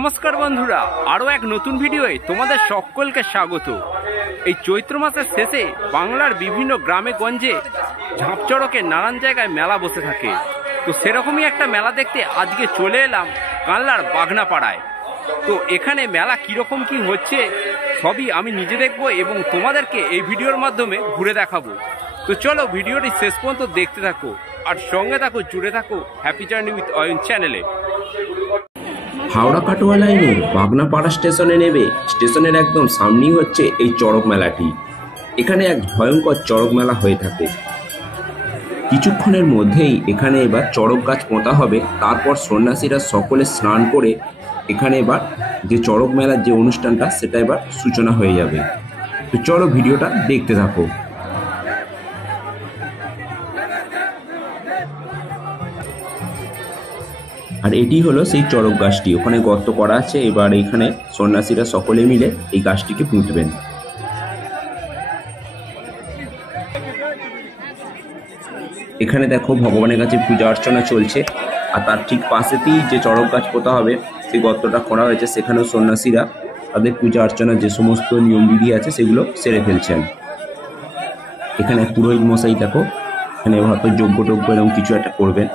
নমস্কার বন্ধুরা, আরও এক নতুন ভিডিওয়ে তোমাদের সকলকে স্বাগত। এই চৈত্র মাসের শেষে বাংলার বিভিন্ন গ্রামে গঞ্জে ঝাঁপচড়কে নানান জায়গায় মেলা বসে থাকে। তো সেরকমই একটা মেলা দেখতে আজকে চলে এলাম কানলার বাগনাপাড়ায়। তো এখানে মেলা কীরকম কি হচ্ছে সবই আমি নিজে দেখবো এবং তোমাদেরকে এই ভিডিওর মাধ্যমে ঘুরে দেখাবো। তো চলো ভিডিওটি শেষ পর্যন্ত দেখতে থাকো আর সঙ্গে থাকো, জুড়ে থাকো হ্যাপি জার্নি উইথ অয়ন চ্যানেলে। হাওড়া কাটোয়া লাইনের বাগনাপাড়া স্টেশনে নেবে স্টেশনের একদম সামনেই হচ্ছে এই চড়ক মেলাটি। এখানে এক ভয়ঙ্কর চড়ক মেলা হয়ে থাকে। কিছুক্ষণের মধ্যেই এখানে এবার চড়ক গাছ পোঁতা হবে, তারপর সন্ন্যাসীরা সকলে স্নান করে এখানে এবার যে চড়ক মেলার যে অনুষ্ঠানটা সেটা এবার সূচনা হয়ে যাবে। তো চলো ভিডিওটা দেখতে থাকো। আর এটি হলো সেই চড়ক গাছটি, ওখানে গর্ত করা আছে। এবার এখানে সন্ন্যাসীরা সকলে মিলে এই গাছটিকে পুঁতবেন। এখানে দেখো ভগবানের কাছে পূজা অর্চনা চলছে, আর তার ঠিক পাশেতেই যে চড়ক গাছ পোতা হবে সেই গর্তটা করা হয়েছে, সেখানেও সন্ন্যাসীরা তাদের পূজা অর্চনার যে সমস্ত নিয়মবিধি আছে সেগুলো সেরে ফেলছেন। এখানে পুরোহিত মশাই দেখো এখানে হয়তো যজ্ঞ টজ্ঞ এরকম কিছু একটা করবেন।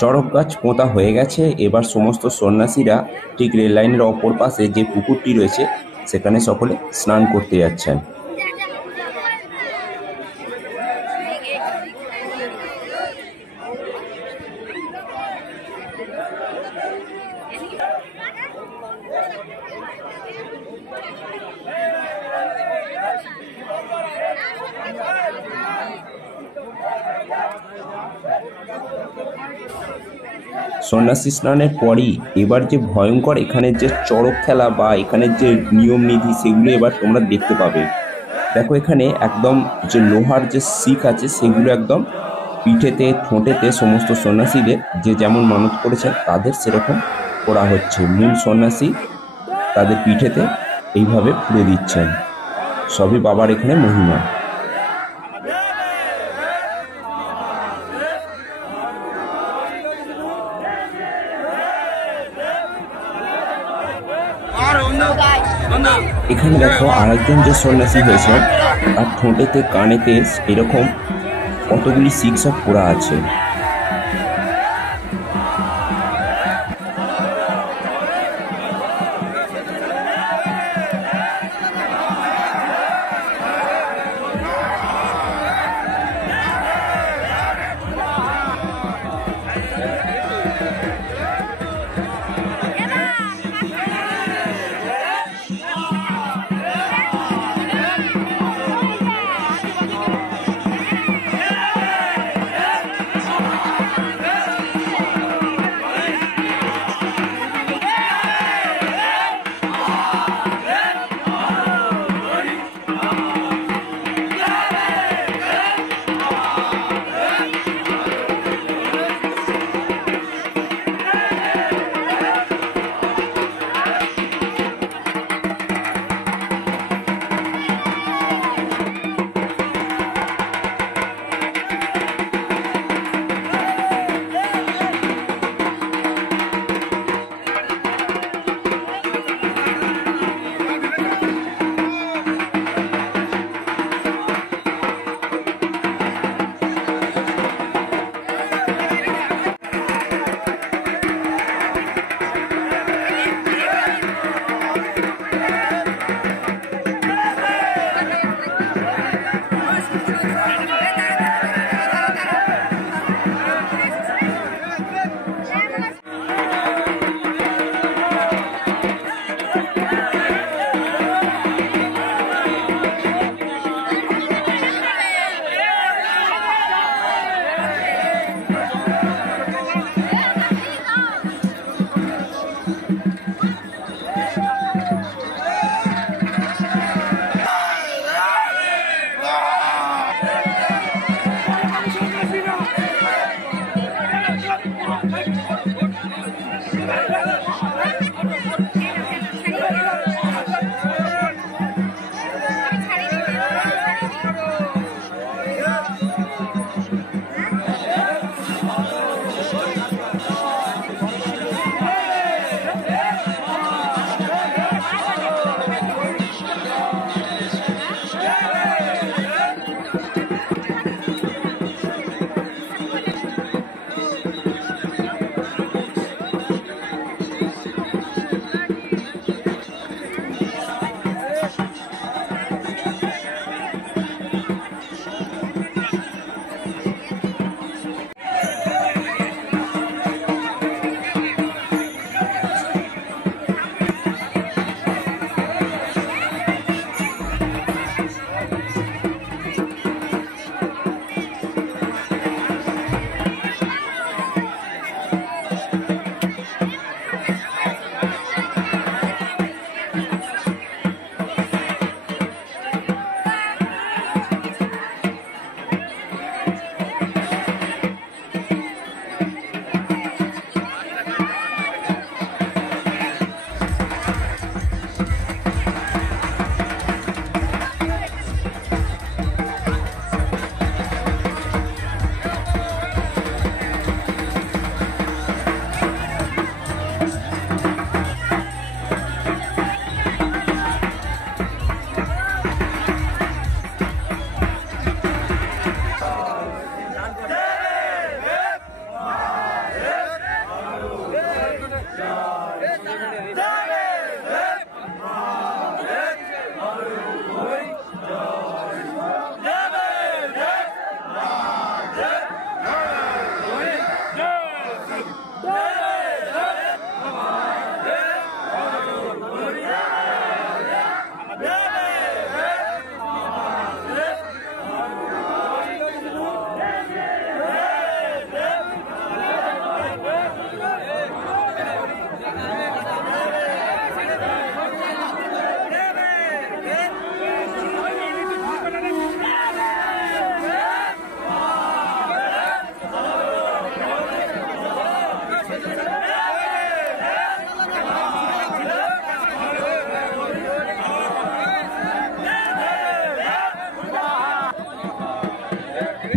চড়ক গাছ পোঁতা হয়ে গেছে। এবার সমস্ত সন্ন্যাসীরা ঠিক রেল লাইনের অপর পাশে যে পুকুরটি রয়েছে সেখানে সকলে স্নান করতে যাচ্ছেন। সন্ন্যাসী স্নানের পরই এবার যে ভয়ঙ্কর এখানে যে চড়ক খেলা বা এখানের যে নিয়ম নীতি সেগুলো এবার তোমরা দেখতে পাবে। দেখো এখানে একদম যে লোহার যে শিক আছে সেগুলো একদম পিঠেতে ঠোঁটেতে সমস্ত সন্ন্যাসীদের যে যেমন মানত করেছেন তাদের সেরকম করা হচ্ছে। মূল সন্ন্যাসী তাদের পিঠেতে এইভাবে পুড়ে দিচ্ছেন। সবই বাবার এখানে মহিমা। এখানে দেখো আরেকজন যে সন্ন্যাসী হয়েছেন তার ঠোঁটেতে কানেতে এরকম কতগুলি শিক সব পোড়া আছে।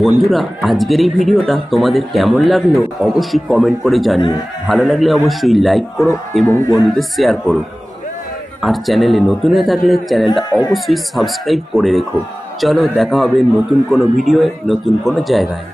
বন্ধুরা, আজকের এই ভিডিওটা তোমাদের কেমন লাগলো অবশ্যই কমেন্ট করে জানিও। ভালো লাগলে অবশ্যই লাইক করো এবং বন্ধুদের শেয়ার করো। আর চ্যানেলে নতুন হয়ে থাকলে চ্যানেলটা অবশ্যই সাবস্ক্রাইব করে রেখো। চলো দেখা হবে নতুন কোনো ভিডিওয়ে, নতুন কোনো জায়গায়।